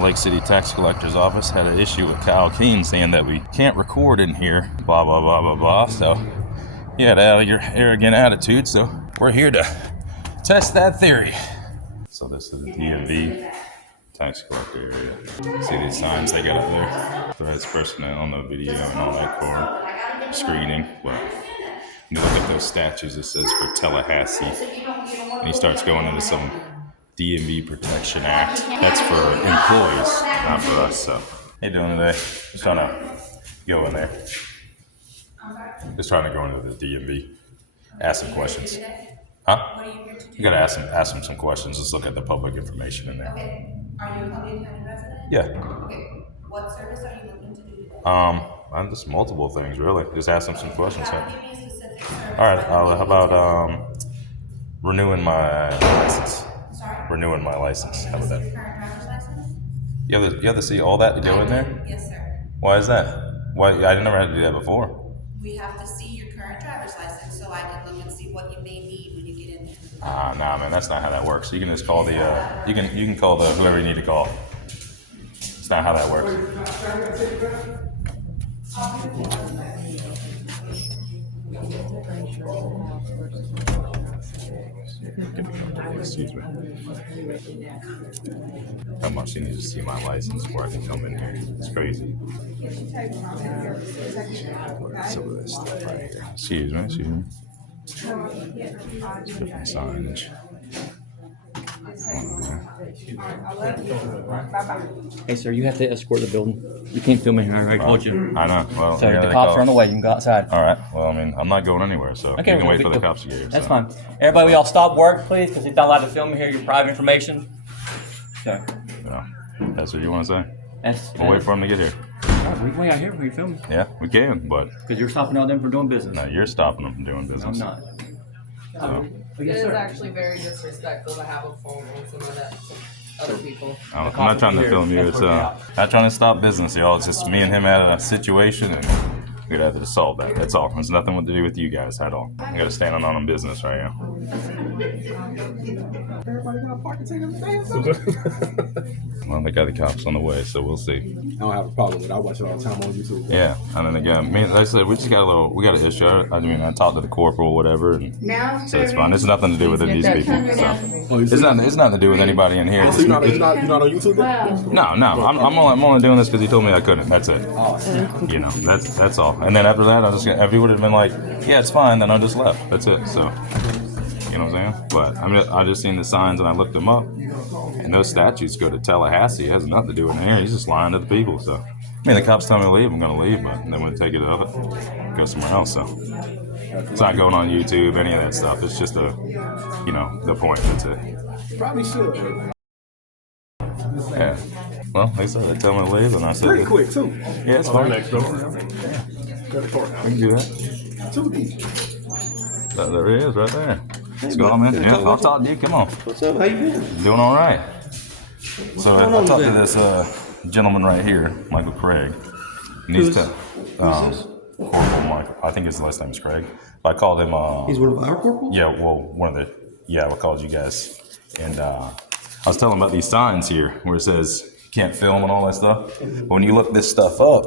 Lake City Tax Collector's Office had an issue with Kyle Kane saying that we can't record in here, blah, blah, blah, blah, blah. So you had out of your arrogant attitude, so we're here to test that theory. So this is the DMV tax collector area. See these signs they got up there? Threats personnel, no video, and all that car screening. But when you look at those statues, it says for Tallahassee. And he starts going into some DMV Protection Act. That's for employees, not for us. So, how you doing today? Just trying to go in there. Just trying to go into the DMV. Ask some questions. Huh? You gotta ask them some questions. Just look at the public information in there. Okay. Are you a Columbia County resident? Yeah. Okay. What service are you looking to do today? I'm just multiple things really. Just ask them some questions. Give me a specific service. All right. How about renewing my license? Sorry? Renewing my license. How about Your that? current driver's license? You have to see all that to go in there? Yes, sir. Why is that? Why? I never had to do that before. We have to see your current driver's license so I can look and see what you may need when you get in there. Nah, man, that's not how that works. You can just call the you can call the whoever you need to call. It's not how that works. Excuse me. How much you need to see my license before I can come in here? It's crazy. Some of this stuff right here. Excuse me. Different signage. Hey, sir, you have to escort the building. You can't film in here. I already told you. I know. Well, So the cops are on the way. You can go outside. All right. Well, I mean, I'm not going anywhere, so Okay, you can wait for the cops to get here. That's so. fine. Everybody, we all stop work, please, because you're not allowed to film in here. Your private information. Okay. Yeah. That's what you want to say? We'll wait for them to get here. We can wait out here when you're filming. Yeah, we can, but Because you're stopping all them from doing business. no, you're stopping them from doing I'm business. not. So, It is actually very disrespectful to have a phone on some other people. I'm not trying to film you. It's not trying to stop business, y'all. It's just me and him had a situation, and we'd have to solve that. That's all. It's nothing to do with you guys at all. I got to stand on business right now. Well, they got the cops on the way, so we'll see. I don't have a problem with it. I watch it all the time on YouTube. Yeah, and then again, like I said, we got an issue. I mean, I talked to the corporal, whatever, and so it's fine. It's nothing to do with these people. So. It's nothing to do with anybody in here. So you're not on YouTube then? No. I'm only doing this because he told me I couldn't. That's it. You know, that's all. And then after that, if he would have been like, yeah, it's fine, then I just left. That's it. So, you know what I'm saying? But I just seen the signs and I looked them up, and those statues go to Tallahassee. It has nothing to do with here. He's just lying to the people. So, I mean, the cops tell me to leave, I'm gonna leave, but they wouldn't take it up, go somewhere else. So, it's not going on YouTube, any of that stuff. It's just the point. That's it. Probably should. Yeah. Well, like I said, they tell me to leave, and I said, Pretty quick too. yeah, it's fine. Next door. We can do that. 2 deep. There he is, right there. What's going on, man? Yeah, I'll talk to you. Come on. What's up? How you been? Doing all right. So I talked to this gentleman right here, Michael Craig. And he's Corporal Michael. I think his last name is Craig. But I called him. He's one of our corporals? Yeah, well, one of the. Yeah, we called you guys, and I was telling him about these signs here where it says can't film and all that stuff. But when you look this stuff up,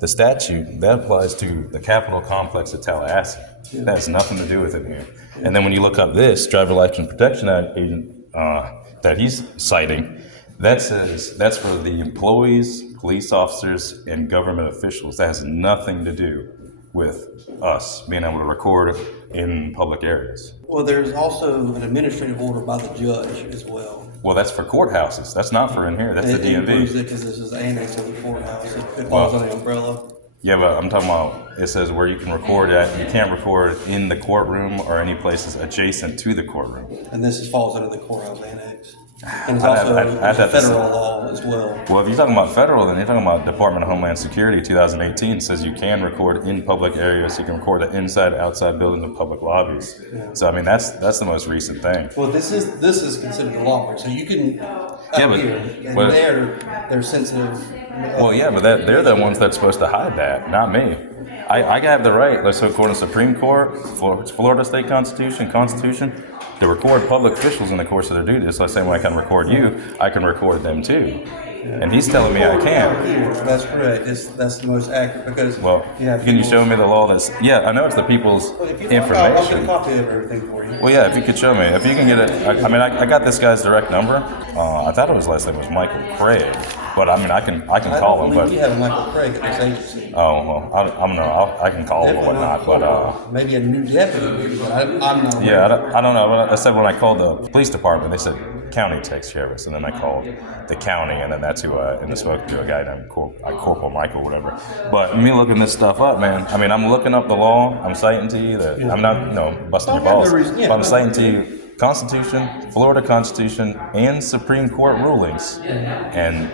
the statute that applies to the Capitol complex of Tallahassee. That has nothing to do with it here. And then when you look up this Driver License Protection Act agent that he's citing, that says that's for the employees, police officers, and government officials. That has nothing to do with us being able to record in public areas. Well, there's also an administrative order by the judge as well. Well, that's for courthouses. That's not for in here. That's the It includes DMV. it because this is annex to the courthouse. It falls under the umbrella. Yeah, but I'm talking about, it says where you can record at. You can't record in the courtroom or any places adjacent to the courtroom. And this falls under the courthouse annex. And it's I'd also have to federal law as well. Well, if you're talking about federal, then you're talking about Department of Homeland Security 2018 says you can record in public areas. You can record the inside, outside buildings and public lobbies. Yeah. So I mean, that's the most recent thing. Well, this is considered a law break, so you can they're sensitive. Well, yeah, but they're the ones that's supposed to hide that, not me. I have the right, let's say, according to Supreme Court, Florida State Constitution, to record public officials in the course of their duty. So I say when I can record you, I can record them too. and he's telling me I can't. That's correct. That's the most accurate because. Well, can you show me the law that's? Yeah, I know it's the people's I'll get a information. copy of everything for you. Well, yeah, if you could show me, if you can get it. I mean, I got this guy's direct number. I thought his last name was Michael Craig, but I mean, I can call him. But we have a Michael Craig at this agency. oh well, I don't know. I can call him or whatnot, but maybe a new deputy. But I'm not. yeah, I don't know. I said when I called the police department, they said county takes care of us, and then I called the county, and then that's who I spoke to a guy named Corporal Michael, whatever. But me looking this stuff up, man. I mean, I'm looking up the law. I'm citing to you that I'm not busting your balls, but I'm citing to you Constitution, Florida Constitution, and Supreme Court rulings, and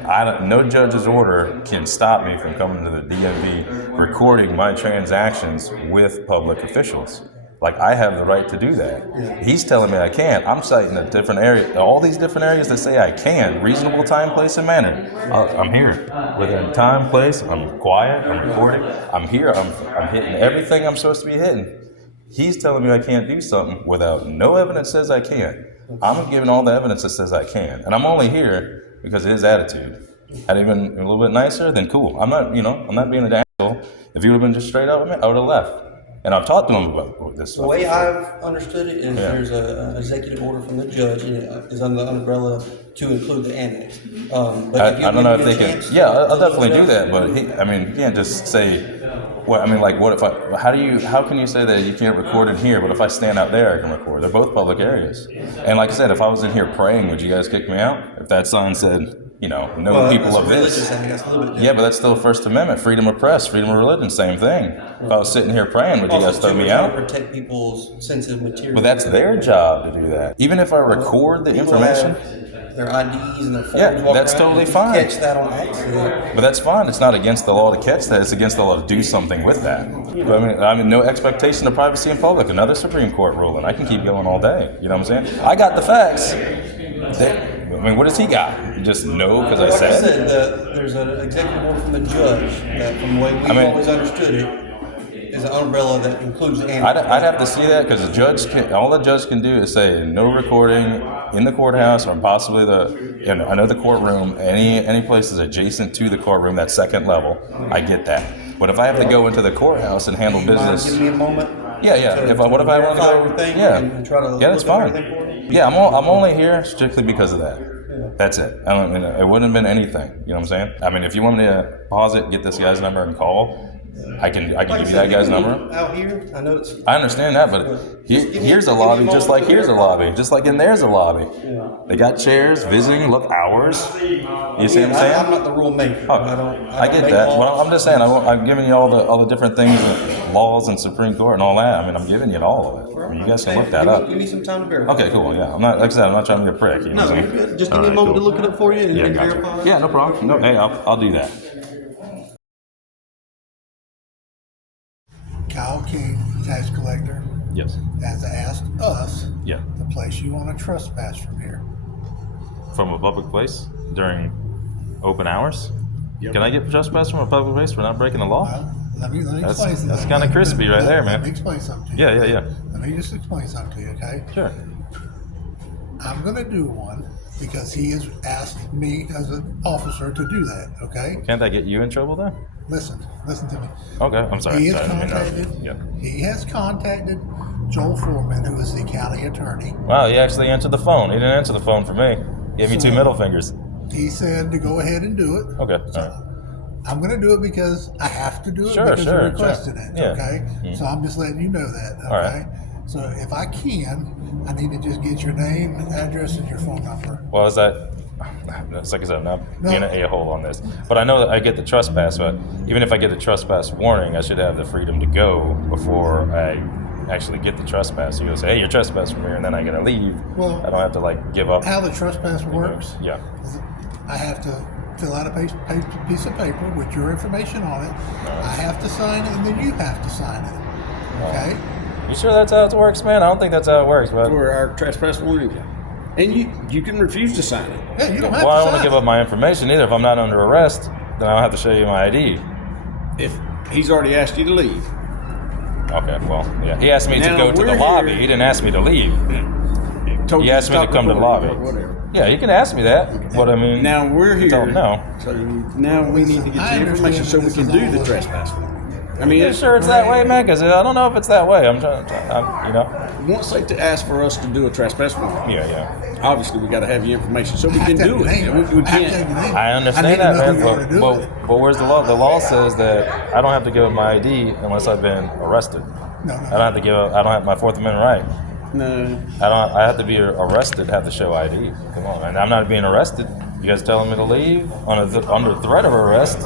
no judge's order can stop me from coming to the DMV recording my transactions with public officials. Like, I have the right to do that. He's telling me I can't. I'm citing a different area, all these different areas that say I can. Reasonable time, place, and manner. I'm here. Within time, place, I'm quiet, I'm recording. I'm here, I'm hitting everything I'm supposed to be hitting. He's telling me I can't do something without no evidence says I can't. I'm giving all the evidence that says I can. And I'm only here because of his attitude. Had he been a little bit nicer, then cool. I'm not being an asshole. If he would have been just straight up with me, I would have left. And I've talked to him about this stuff. The way I've understood it is there's an executive order from the judge, and it is under the umbrella to include the annex. But I don't know if they can. Yeah, I'll definitely do that. But he can't just say. Well, I mean, like, what if how can you say that you can't record in here, but if I stand out there, I can record? They're both public areas. And like I said, if I was in here praying, would you guys kick me out? If that sign said, no people of this. Yeah, but that's still First Amendment, freedom of press, freedom of religion, same thing. If I was sitting here praying, would you guys throw me out? Protect people's sensitive material. Well, that's their job to do that. Even if I record the information. Their IDs and their phones. Yeah, that's totally fine. Catch that on accident. But that's fine. It's not against the law to catch that. It's against the law to do something with that. But I mean, no expectation of privacy in public. Another Supreme Court ruling. I can keep going all day. You know what I'm saying? I got the facts. What does he got? Just no because I said? Like I said, there's an executive order from the judge that, from the way we've always understood it, is an umbrella that includes the annex. I'd have to see that because all the judge can do is say no recording in the courthouse or possibly I know the courtroom, any places adjacent to the courtroom, that second level. I get that. But if I have to go into the courthouse and handle business, give me a moment. Yeah. What if I want to go? And try to that's fine. Yeah, I'm only here strictly because of that. Yeah. That's it. It wouldn't have been anything. You know what I'm saying? I mean, if you want me to pause it, get this guy's number and call. I can give you that guy's number. Out here, I understand that, but here's a lobby, just like here's a lobby, just like in there's a lobby. Yeah. They got chairs, visiting, hours. You see what I'm saying? I'm not the rule maker. I get that. Well, I'm just saying, I'm giving you all the different things, laws and Supreme Court and all that. I mean, I'm giving you all of it. I mean, you guys can look that up. Give me some time to verify. Okay, cool. Yeah, I'm not trying to be a prick. You know what I'm saying? Just give me a moment to look it up for you and gotcha. verify. Yeah, no problem. No, hey, I'll do that. Kyle King, tax collector, yes, has asked us to place you on a trespass from here. From a public place during open hours? Yep. Can I get trespass from a public place for not breaking the law? Well, let me explain something. That's kind of crispy right there, man. Let me explain something to you. Yeah. Let me just explain something to you, okay? Sure. I'm going to do one because he has asked me as an officer to do that, okay? Can't that get you in trouble then? Listen to me. Okay, I'm sorry. He has contacted Joel Foreman, who is the county attorney. Wow, he actually answered the phone. He didn't answer the phone for me. He gave me 2 middle fingers. He said to go ahead and do it. Okay, so all right. I'm going to do it because I have to do it because you're requesting it, yeah. okay? Mm-hmm. So I'm just letting you know that, okay? All right. So if I can, I need to just get your name, address, and your phone number. Well, is that... It's like I said, I'm not being an a-hole on this. But I know that I get the trespass, but even if I get a trespass warning, I should have the freedom to go before I actually get the trespass. So you'll say, hey, you're trespassing from here, and then I gotta leave. Well, I don't have to give up. How the trespass works, yeah. I have to fill out a piece of paper with your information on it. Right. I have to sign it, and then you have to sign it. Okay? You sure that's how it works, man? I don't think that's how it works, but... For our trespass warning, and you can refuse to sign it. Yeah, you don't have to I don't want to give up my information either. If I'm not under arrest, then I don't have to show you my ID. If he's already asked you to leave. Okay, well, yeah. He asked me to go to the lobby. He didn't ask me to leave. He asked me to come to the lobby. Whatever. Yeah, you can ask me that, but I mean, Now we're here. Don't know. So now we need to get the information so we can do the trespass. I mean, You sure it's that way, man? Because I don't know if it's that way. I'm trying, you know. once they to ask for us to do a trespass warrant, Yeah. obviously we got to have your information so we I can have do to it. name We I have to can't. have your name. I I understand need to that, know man. who you are to do it. But where's the law? The law says that I don't have to give up my ID unless I've been arrested. No. I don't have to give up. I don't have my Fourth Amendment right. No. I have to be arrested. Have to show ID. Come on, man. I'm not being arrested. You guys telling me to leave under threat of arrest?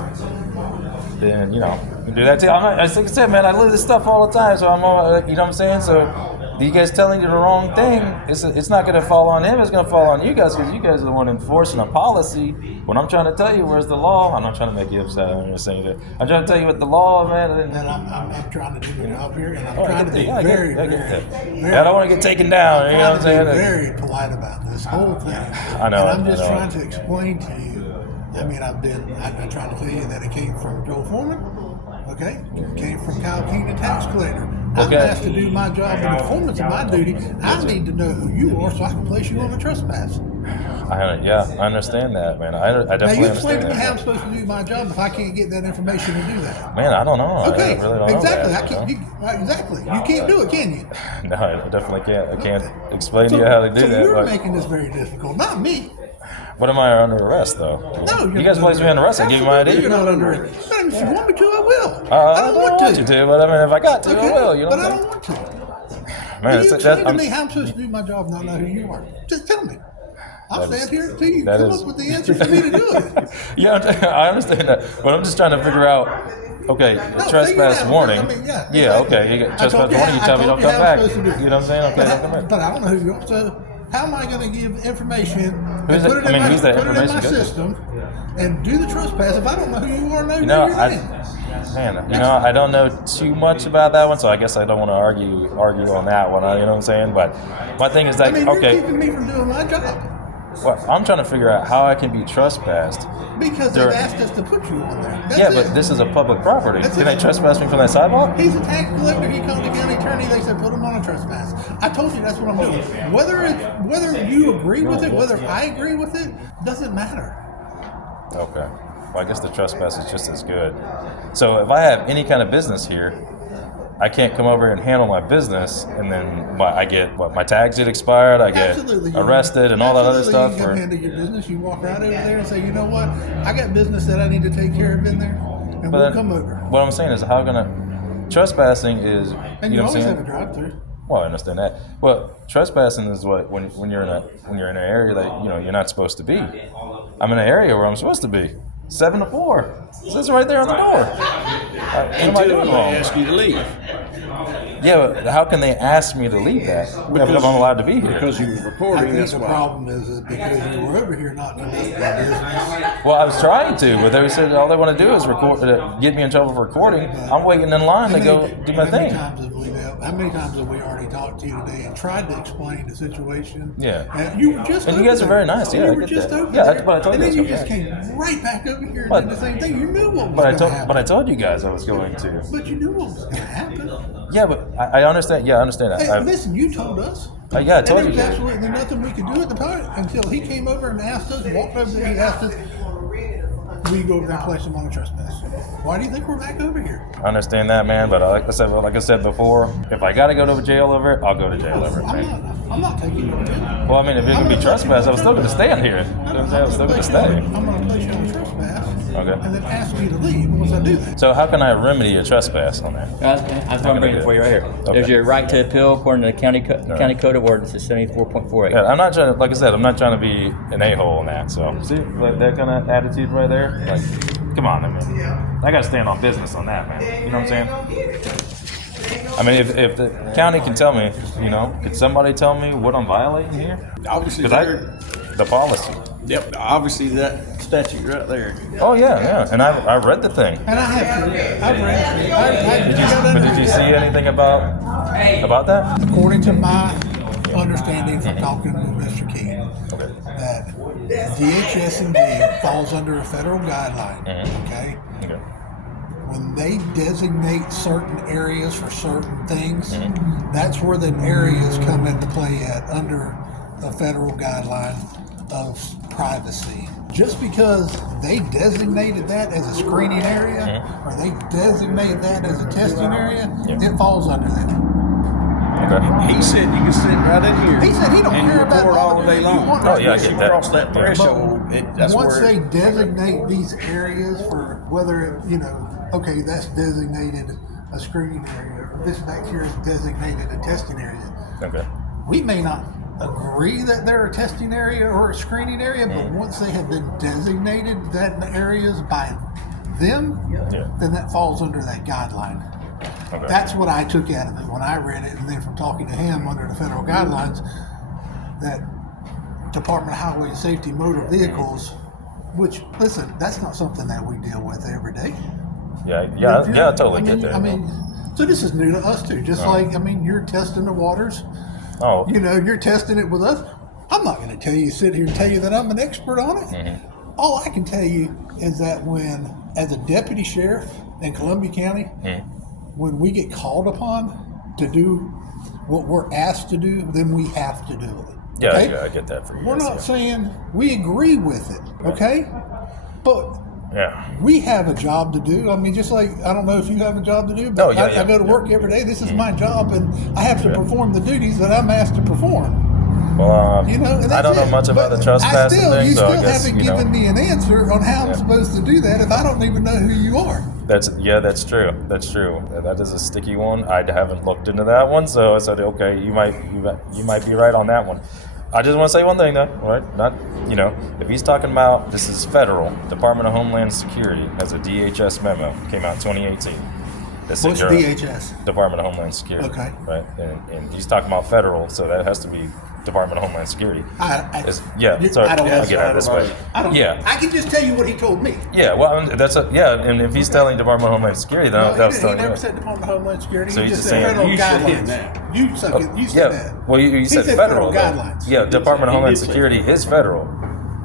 Then you know you can do that too. Like I said, man, I live this stuff all the time, so I'm all, you know what I'm saying. So you guys telling you the wrong thing, it's not going to fall on him. It's going to fall on you guys because you guys are the one enforcing a policy. When I'm trying to tell you where's the law, I'm not trying to make you upset. I'm just saying that I'm trying to tell you what the law, man. And I'm trying to do my job here, and I'm trying to be very, I don't want to get taken down. You know what I'm saying? Very polite about this whole thing. I know. And I'm just trying to explain to you. I mean, I've been trying to tell you that it came from Joel Foreman. Okay, it came from Kyle King, the tax collector. I'm asked to do my job in the performance of my duty. I need to know who you are so I can place you on a trespass. I understand that, man. I Now definitely you explain understand to me that. how I'm supposed to do my job if I can't get that information to do that. Man, I don't know. Okay, I really don't exactly. know I can't. Exactly. You can't do it, can you? No, I definitely can't. I can't explain to you how to do so that. you're But making this very difficult, not me. what am I under arrest though? No, you guys place me under arrest and give me my ID. You're not under arrest. But if you want me to, I will. I don't want you to, but I mean, if I got to, Okay, I will. You know but what I I'm don't want to. saying? Man, Can it's you explain to me how I'm supposed to do my job and not know who you are? Just tell me. I'll stand here until you come up with the answer for me to do it. Yeah, I understand that, but I'm just trying to figure out. Okay, trespass warning. I mean, yeah, yeah, exactly. okay. You get I trespass told you warning. You how- tell me I don't told come you how I'm back. supposed to do it. You know what I'm saying? Okay, don't come back. But I don't know who you are. So how am I going to give information and Who's put that- it I mean, in who's that my information good to? system and do the trespass if I don't know who you are and know You know, your name? I don't know too much about that one, so I guess I don't want to argue on that one. You know what I'm saying? But my thing is that I mean, you're okay. keeping me from doing my job Well, I'm trying to figure out how I can be trespassed. because they've asked us to put you on there. That's Yeah, it. but this is a public property. That's Can they it. trespass me from that sidewalk? He's a tax collector. He called the county attorney. They said put him on a trespass. I told you that's what I'm doing. Whether you agree with it, whether I agree with it, doesn't matter. Okay. Well, I guess the trespass is just as good. So if I have any kind of business here, I can't come over and handle my business, and then I get my tags get expired, I get Absolutely. arrested, and all that other stuff. You can handle your business. You walk right over there and say, you know what, I got business that I need to take care of in there, and we'll come over. What I'm saying is, how gonna trespassing is And you you know what I'm always saying? have a drive-through. Well, I understand that. Well, trespassing is when you're in an area that you're not supposed to be. I'm in an area where I'm supposed to be. 7 to 4. It says right there on the door. What am I doing Until wrong? they ask you to leave. Yeah, but how can they ask me to leave that? Because I'm allowed to be here. Because you were I recording, think that's the why. problem is because you were over here not conducting business. Well, I was trying to, but they said all they want to do is record, get me in trouble for recording. I'm waiting in line to go do my thing. How many times have we already talked to you today and tried to explain the situation? Yeah. And you were just And you over guys are there. very nice, And yeah, I you were get just that. over Yeah, there. but I told and you then you that's just okay. came right back over here and But- did the same thing. You knew what was But going to happen. but I told you guys I was going to. But you knew what was going to happen. Yeah, but I understand. Yeah, I understand that. Hey, listen, you told us. Yeah, I told and you. there was absolutely nothing we could do at the time until he came over and asked us, walked over there, he asked us, we go over there and place him on a trespass. Why do you think we're back over here? I understand that, man. But like I said before, if I got to go to jail over it, I'll go to jail over it, man. I'm not taking you to jail. Well, I mean, if it can be trespass, I was still going to stand here. I was still going to stay. I'm going to place you on a trespass. Okay. And then ask you to leave once I do that. So how can I remedy a trespass on that? That's what I'm bringing for you right here. Okay. There's your right to appeal according to the county code of ordinances 74.48. Yeah, I'm not trying to, like I said, I'm not trying to be an a-hole on that. So see, like that kind of attitude right there. Like, come on, I mean, I got to stand on business on that, man. You know what I'm saying? I mean, if the county can tell me, could somebody tell me what I'm violating here? Obviously, The policy. Yep, obviously that statute right there. Oh yeah, and I read the thing. And I have to. I've read But did you see anything about that? According to my understanding from talking with Mr. King, Okay. that DHS&D falls under a federal guideline, okay? Okay. When they designate certain areas for certain things, that's where the areas come into play at under a federal guideline of privacy. Just because they designated that as a screening area, or they designated that as a testing area, it falls under that. Okay. He said you can sit right in here. He said he don't and care about record all all day that. long. Oh, yeah, I get that. Cross that threshold. That's Once where they designate these areas for whether, okay, that's designated a screening area, or this back here is designated a testing area. Okay. We may not agree that they're a testing area or a screening area, but once they have been designated that areas by them, then that falls under that guideline. Okay. That's what I took out of it when I read it, and then from talking to him under the federal guidelines, that Department of Highway Safety motor vehicles, which, listen, that's not something that we deal with every day. Yeah, I totally get that. I mean, so this is new to us too. Just like, you're testing the waters. Oh. You're testing it with us. I'm not going to sit here and tell you that I'm an expert on it. All I can tell you is that as a deputy sheriff in Columbia County, when we get called upon to do what we're asked to do, then we have to do it. Yeah, okay? I get that for you. We're not saying we agree with it, okay? But we have a job to do. I mean, just like, I don't know if you have a job to do, but I go to work every day. This is my job, and I have to perform the duties that I'm asked to perform. Well, and I don't know much about the trespassing thing, you so still I guess, haven't given me an answer on how I'm supposed to do that if I don't even know who you are. That's true. That's true. That is a sticky one. I haven't looked into that one, so I said, okay, you might be right on that one. I just want to say one thing, though, right? Not, if he's talking about, this is federal, Department of Homeland Security has a DHS memo, came out in 2018. What's DHS? Department of Homeland Security. Okay. Right, and he's talking about federal, so that has to be Department of Homeland Security. I get it this way. I can just tell you what he told me. Yeah, well, and if he's telling Department of Homeland Security, then he never said Department of Homeland Security. So he he's just just said saying, federal guidelines. You said that. Well, you said federal guidelines. Yeah, Department of Homeland Security is federal.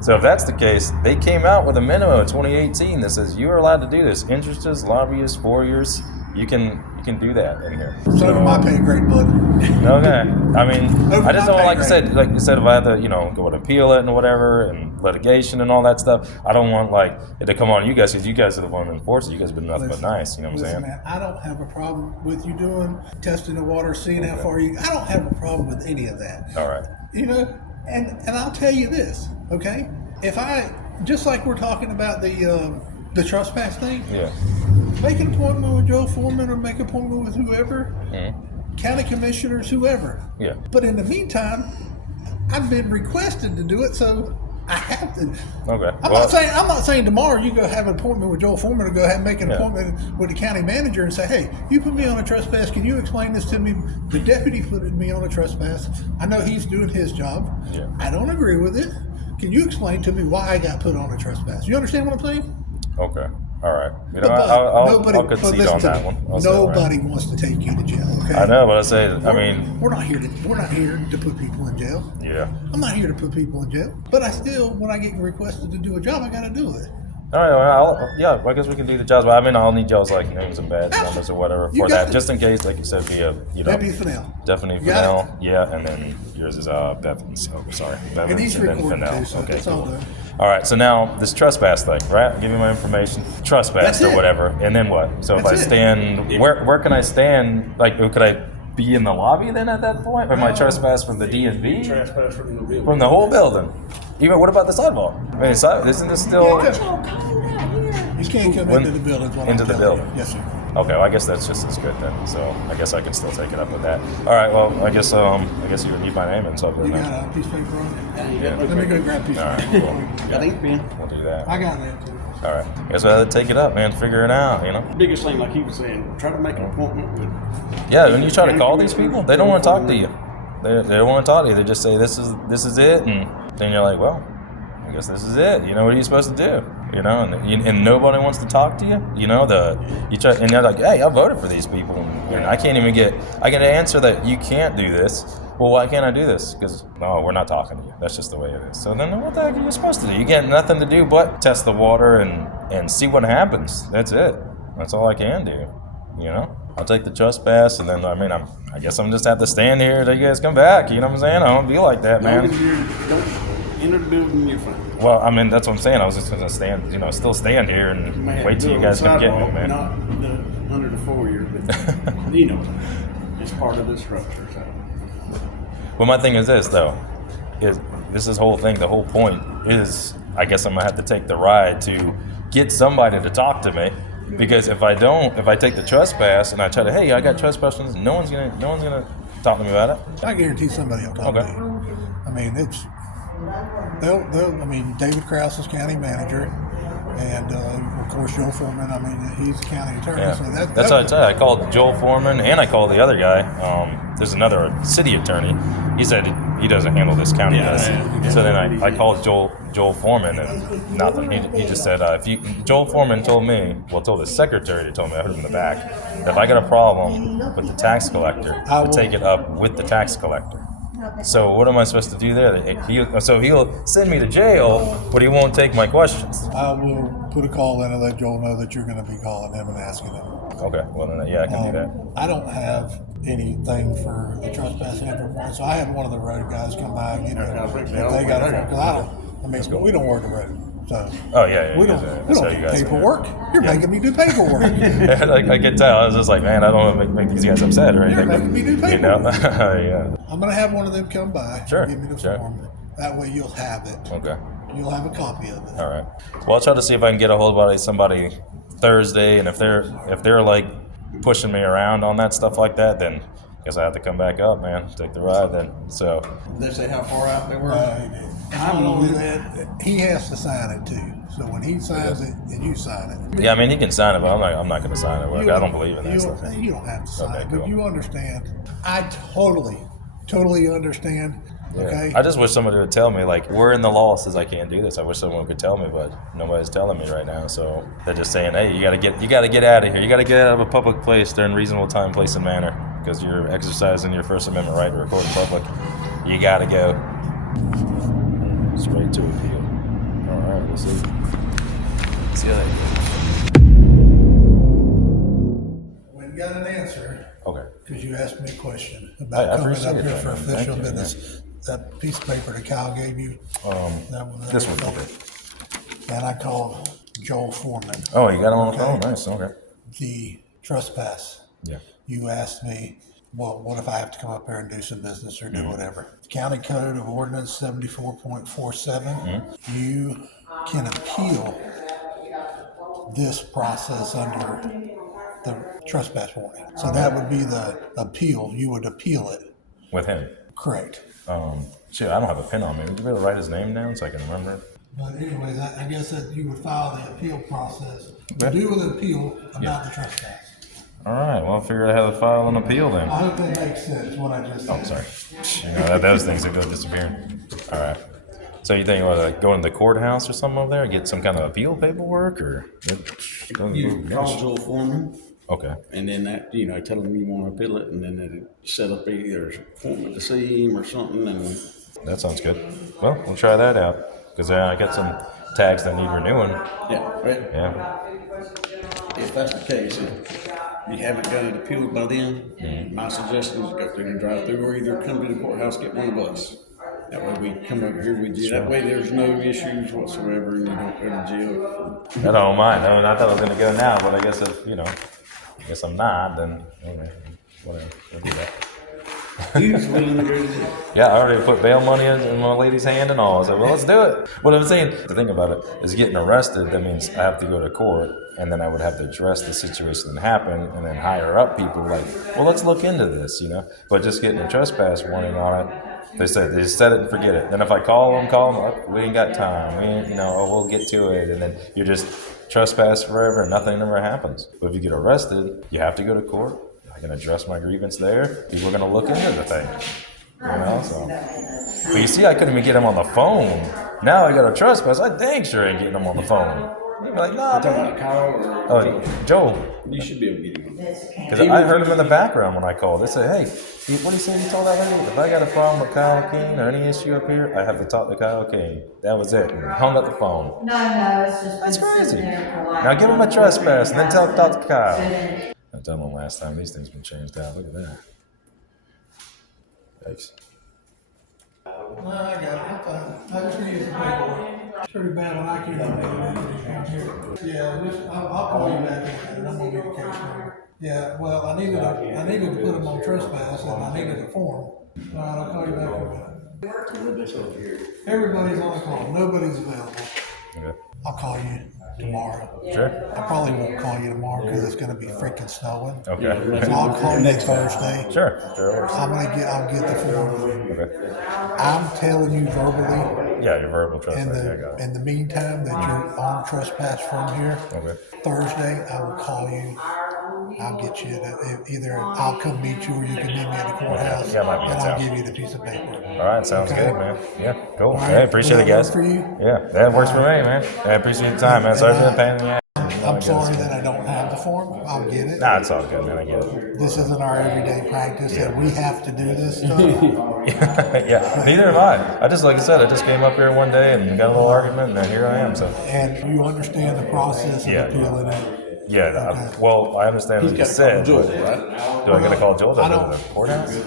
So if that's the case, they came out with a memo in 2018 that says you are allowed to do this. Interests, lobbyists, warriors, you can do that in here. So do my pay grade, bud. Okay. I mean, I just don't like you said, if I had to, go and appeal it and whatever, and litigation and all that stuff. I don't want it to come on you guys, because you guys are the one who enforce it. You guys have been nothing but nice. You know what I'm saying? Man, I don't have a problem with you testing the water, seeing how far you. I don't have a problem with any of that. All right. And I'll tell you this, okay? If I just like we're talking about the trespass thing. Yeah. Make an appointment with Joe Foreman or make an appointment with whoever, county commissioners, whoever. Yeah. But in the meantime, I've been requested to do it, so I have to. Okay. I'm not saying tomorrow you go have an appointment with Joe Foreman or go make an appointment with the county manager and say, hey, you put me on a trespass. Can you explain this to me? The deputy put me on a trespass. I know he's doing his job. Yeah. I don't agree with it. Can you explain to me why I got put on a trespass? You understand what I'm saying? Okay. All right. I'll concede on that one. Nobody wants to take you to jail. Okay. I know, but we're not here to put people in jail. Yeah. I'm not here to put people in jail. But when I get requested to do a job, I got to do it. All right. I guess we can do the jobs, but I'll need y'all's names and badge numbers or whatever for that, just in case, like you said, Deputy Fennell. Definitely Fennell. Yeah, and then yours is Bevins. Oh, sorry, Bevins, and he's then recording Fennell. too, so Okay, it's all done. All right, so now this trespass thing, right? I'll give you my information. Trespass or whatever, and then what? So if I stand, where can I stand? Could I be in the lobby then at that point? Or am I trespass from the DMV? Trespass from the building. From the whole building? Even what about the sidewalk? I mean, isn't this still? You can't come into the building. Into the building. Yes, sir. Okay, well, I guess that's just as good then. So I guess I can still take it up with that. All right. Well, I guess you would need my name and stuff. You got a piece of paper on Yeah. Let me go grab a piece of paper. Cool. Got ink pen. We'll do that. I got that too. All right. I guess we'll have to take it up, man. Figure it out. The biggest thing, like he was saying, try to make an appointment with. Yeah, when you try to call these people, they don't want to talk to you. They don't want to talk to you. They just say this is it, and then you're like, well, I guess this is it. What are you supposed to do? And nobody wants to talk to you. You try, and they're like, hey, I voted for these people, and I can't even get an answer that you can't do this. Well, why can't I do this? Because no, we're not talking to you. That's just the way it is. So then, what the heck are you supposed to do? You get nothing to do but test the water and see what happens. That's it. That's all I can do. I'll take the trespass, and then I guess I'm just have to stand here until you guys come back. You know what I'm saying? I don't be like that, man. enter the building, you're fine. Well, I mean, that's what I'm saying. I was just gonna stand, still stand here and wait till you guys come get me, man. Not under the foyer, but it's part of the structure. So. Well, my thing is this though, this whole thing. The whole point is, I guess I'm gonna have to take the ride to get somebody to talk to me, because if I take the trespass and I try to, hey, I got trespassers, no one's gonna talk to me about it. I guarantee somebody will talk to you. I mean, I mean, David Krause is county manager, and of course Joel Foreman. I mean, he's the county attorney. Yeah. So That's what I tell you. I called Joel Foreman and I called the other guy. There's another city attorney. He said he doesn't handle this county does. So then I called Joel Foreman and nothing. He just said Joel Foreman told the secretary told me, I heard him in the back, that if I got a problem with the tax collector, to take it up with the tax collector. So what am I supposed to do there? So he'll send me to jail, but he won't take my questions. I will put a call in and let Joel know that you're going to be calling him and asking him. Okay, well then, I can do that. I don't have anything for the trespassing entry warrant, so I had one of the road guys come by and get it. If they got it, because we don't work the road. So we don't do paperwork. You're making me do paperwork. I can tell. I was just like, man, I don't want to make these guys upset or anything. You're making me do paperwork. Yeah. I'm going to have one of them come by. Sure. Give me the form. That way you'll have it. Okay. You'll have a copy of it. All right. Well, I'll try to see if I can get a hold of somebody Thursday, and if they're like pushing me around on that stuff like that, then I guess I have to come back up, man. Take the ride then. So. Did they say how far out they were? He has to sign it too. So when he signs it, and you sign it. Yeah, I mean he can sign it, but I'm not going to sign it. I don't believe in that stuff. You don't have to sign it, cool. but you understand. I totally understand. Yeah. Okay. I just wish somebody would tell me, like, where in the law says I can't do this. I wish someone could tell me, but nobody's telling me right now. So they're just saying, hey, you gotta get out of here. You gotta get out of a public place during reasonable time, place, and manner, because you're exercising your First Amendment right to record in public. You gotta go. Straight to appeal. All right, we'll see. See you later. When you got an answer. Okay. Because you asked me a question about coming up here for official business. That piece of paper that Kyle gave you. This one. Okay. And I called Joel Foreman. Oh, you got him on the phone? Nice. Okay. The trespass. Yeah. You asked me, well, what if I have to come up here and do some business or do whatever? County Code of Ordinance 74.47. You can appeal this process under the trespass warning. So that would be the appeal. You would appeal it. With him? Correct. Shit, I don't have a pen on me. Would you be able to write his name down so I can remember it? But anyways, I guess that you would file the appeal process to do an appeal about the trespass. All right. Well, I figured I had to file an appeal then. I hope that makes sense, what I just said. Oh, sorry. Those things that go disappearing. All right. So you think about going to the courthouse or something over there and get some kind of appeal paperwork, or? You call Joel Foreman. Okay. And then that, tell them you want to appeal it, and then they set up either an appointment to see him or something. And that sounds good. Well, we'll try that out, because I got some tags that need renewing. Yeah. If that's the case, if you haven't got it appealed by then, my suggestion is go through the drive-through, or either come to the courthouse, get one of us. That way we come over here with you. That way there's no issues whatsoever, and you don't go to jail. I don't mind. No, I thought I was going to go now, but I guess if, I'm not, then whatever. I'll do that. He's willing to go to jail. Yeah, I already put bail money in my lady's hand and all. I was like, well, let's do it. What I'm saying, the thing about it is getting arrested, that means I have to go to court, and then I would have to address the situation that happened, and then hire up people like, well, let's look into this, But just getting a trespass warning on it, they just set it and forget it. Then if I call them, oh, we ain't got time. We ain't, we'll get to it. And then you're just trespass forever and nothing ever happens. But if you get arrested, you have to go to court. I can address my grievance there. People are going to look into the thing. So. But you see, I couldn't even get him on the phone. Now I got a trespass. I dang sure ain't getting him on the phone. He'd be like, nah, talking about Kyle or Joel. You should be able to get him. Because I heard him in the background when I called. They said, hey, what do you say you told that lady? If I got a problem with Kyle King or any issue up here, I have to talk to Kyle King. That was it. And hung up the phone. No, it's just. That's crazy. Now give him a trespass and then talk to Kyle. I told him last time. These things been changed out. Look at that. Thanks. No, I got it. I'm fine. I just need some paperwork. It's pretty bad when I can't even make it here. Yeah, just, I'll call you back and I'm gonna get a case number. Yeah, well, I needed to put them on trespass and I needed a form. All right, I'll call you back in a minute. Everybody's on the call. Nobody's available. Okay. I'll call you tomorrow. Sure. I probably won't call you tomorrow because it's gonna be freaking snowing. Okay. So I'll call you Thursday. Sure. Sure. Works. I'll get the form. Okay. I'm telling you verbally. Yeah, your verbal trespass. Yeah, I got it. In the meantime, that you're on trespass from here, Okay. Thursday, I will call you. I'll get you to, either I'll come meet you or you can meet me at the courthouse, Yeah, I might be in and I'll town. give you the piece of paper. All right, sounds Okay. good, man. Yeah, cool. All right. Hey, appreciate it, Will that guys. work for you? Yeah, that works for me, man. I appreciate your time, man. Sorry for the pain in the ass. I'm sorry that I don't have the form. I'll get it. Nah, it's all good, man. I get it. This isn't our everyday practice that we have to do this stuff. Yeah, neither am I. I just, like I said, I just came up here one day and got a little argument, and then here I am. So And you understand the process of Yeah. appealing it. yeah, Okay. well, I understand what you He's got said. to call but Joel, right? do I got to call Joel to I go don't- to the courthouse?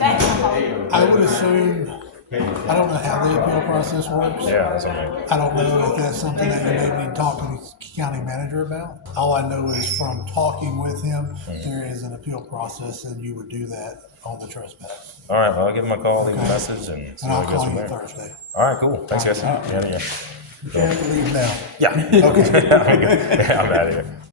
I would assume, I don't know how the appeal process works. Yeah, that's what I mean. I don't know if that's something that you may need to talk to the county manager about. All I know is from talking with him, there is an appeal process and you would do that on the trespass. All right, well, I'll give him a call, leave a Okay. message, and see And I'll what goes call from you there. Thursday. All right, cool. Thanks, guys. Yeah, yeah. You can't leave now. Yeah. Okay. Yeah, I'm out of here.